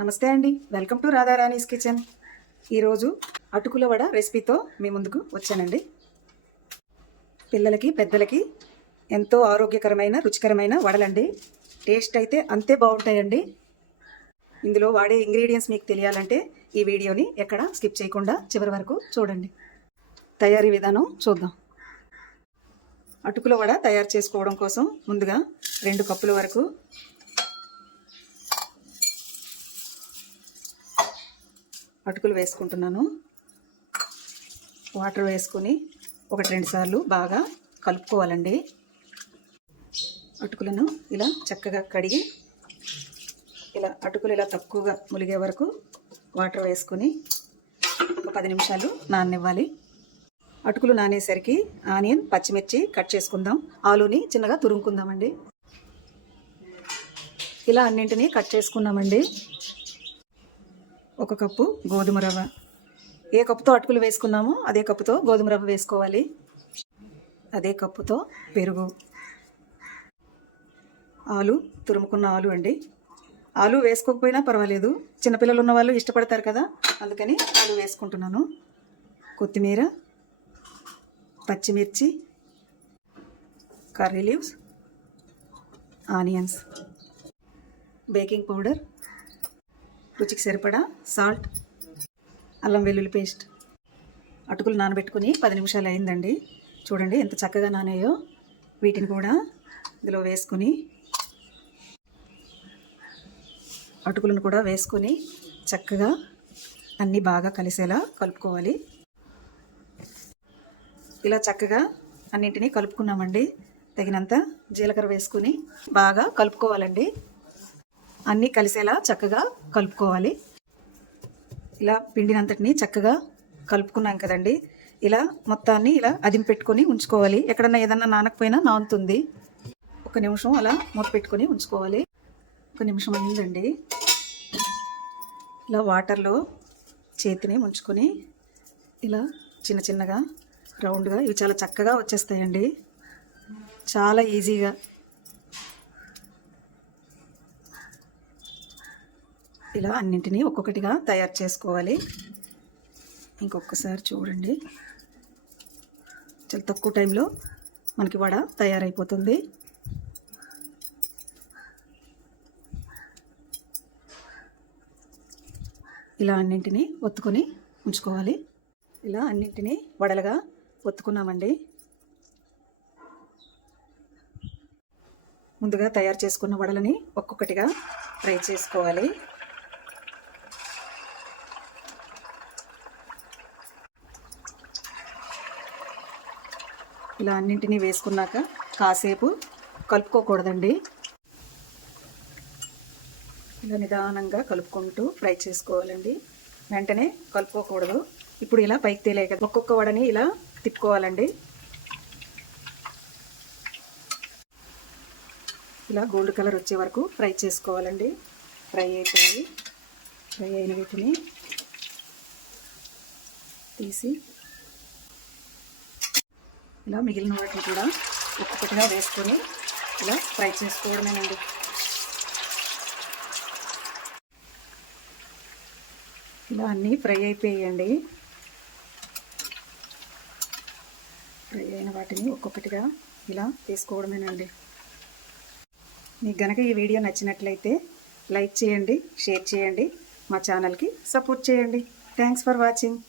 నమస్తే అండి. Welcome to రాధారాణీస్ kitchen ఈరోజు అటుకుల వడ రెసిపీతో మీ ముందుకు వచ్చానండి. పిల్లలకి పెద్దలకి ఎంతో ఆరోగ్యకరమైన రుచికరమైన వడలండి. టేస్ట్ అయితే అంతే బాగుంటాయండి. ఇందులో వాడే ఇంగ్రీడియంట్స్ మీకు తెలియాలంటే ఈ వీడియోని ఎక్కడ స్కిప్ చేయకుండా చివరి వరకు చూడండి. తయారీ విధానం చూద్దాం. అటుకుల వడ తయారు చేసుకోవడం కోసం ముందుగా రెండు కప్పుల వరకు అటుకులు వేసుకుంటున్నాను. వాటర్ వేసుకొని ఒకటి రెండు సార్లు బాగా కలుపుకోవాలండి. అటుకులను ఇలా చక్కగా కడిగి ఇలా అటుకులు ఇలా తక్కువగా ములిగే వరకు వాటర్ వేసుకొని ఒక పది నిమిషాలు నాననివ్వాలి. అటుకులు నానేసరికి ఆనియన్ పచ్చిమిర్చి కట్ చేసుకుందాం. ఆలుని చిన్నగా తురుముకుందామండి. ఇలా అన్నింటినీ కట్ చేసుకున్నామండి. ఒక కప్పు గోధుమ రవ్వ. ఏ కప్పుతో అటుకులు వేసుకున్నామో అదే కప్పుతో గోధుమ రవ్వ వేసుకోవాలి. అదే కప్పుతో పెరుగు. ఆలు తురుముకున్న ఆలు అండి. ఆలు వేసుకోకపోయినా పర్వాలేదు. చిన్నపిల్లలు ఉన్న వాళ్ళు ఇష్టపడతారు కదా అందుకని ఆలు వేసుకుంటున్నాను. కొత్తిమీర పచ్చిమిర్చి curry leaves onions. Baking powder రుచికి సరిపడా సాల్ట్ అల్లం వెల్లుల్లి పేస్ట్ అటుకులు నానబెట్టుకుని పది నిమిషాలు అయిందండి. చూడండి ఎంత చక్కగా నానాయో. వీటిని కూడా ఇందులో వేసుకుని అటుకులను కూడా వేసుకొని చక్కగా అన్నీ బాగా కలిసేలా కలుపుకోవాలి. ఇలా చక్కగా అన్నింటినీ కలుపుకున్నామండి. తగినంత జీలకర్ర వేసుకుని బాగా కలుపుకోవాలండి. అన్నీ కలిసేలా చక్కగా కలుపుకోవాలి. ఇలా పిండినంతటిని చక్కగా కలుపుకున్నాం కదండి. ఇలా మొత్తాన్ని ఇలా అదిం పెట్టుకొని ఉంచుకోవాలి. ఎక్కడన్నా ఏదన్నా నానకపోయినా నానుతుంది. ఒక నిమిషం అలా మూత పెట్టుకొని ఉంచుకోవాలి. ఒక నిమిషం అయిందండి. ఇలా వాటర్లో చేతిని ముంచుకొని ఇలా చిన్న చిన్నగా రౌండ్గా ఇవి చాలా చక్కగా వచ్చేస్తాయండి. చాలా ఈజీగా. ఇలా అన్నింటినీ ఒక్కొక్కటిగా తయారు చేసుకోవాలి. ఇంకొకసారి చూడండి. చాలా తక్కువ టైంలో మనకి వడ తయారైపోతుంది. ఇలా అన్నింటినీ ఒత్తుకొని ఉంచుకోవాలి. ఇలా అన్నింటినీ వడలుగా ఒత్తుకున్నామండి. ముందుగా తయారు చేసుకున్న వడలని ఒక్కొక్కటిగా ఫ్రై చేసుకోవాలి. ఇలా అన్నింటినీ వేసుకున్నాక కాసేపు కలుపుకోకూడదండి. ఇలా నిదానంగా కలుపుకుంటూ ఫ్రై చేసుకోవాలండి. వెంటనే కలుపుకోకూడదు. ఇప్పుడు ఇలా పైకి తేలేక ఒక్కొక్క వడని ఇలా తిప్పుకోవాలండి. ఇలా గోల్డ్ కలర్ వచ్చే వరకు ఫ్రై చేసుకోవాలండి. ఫ్రై అయిపోయి ఫ్రై అయిన వీటిని తీసి ఇలా మిగిలిన వాటిని కూడా ఒక్కొక్కటిగా వేసుకొని ఇలా ఫ్రై చేసుకోవడమేనండి. ఇలా అన్నీ ఫ్రై అయిపోయాయండి. ఫ్రై అయిన వాటిని ఒక్కొక్కటిగా ఇలా వేసుకోవడమేనండి. మీకు గనక ఈ వీడియో నచ్చినట్లయితే లైక్ చేయండి షేర్ చేయండి మా ఛానల్కి సపోర్ట్ చేయండి. Thanks for watching.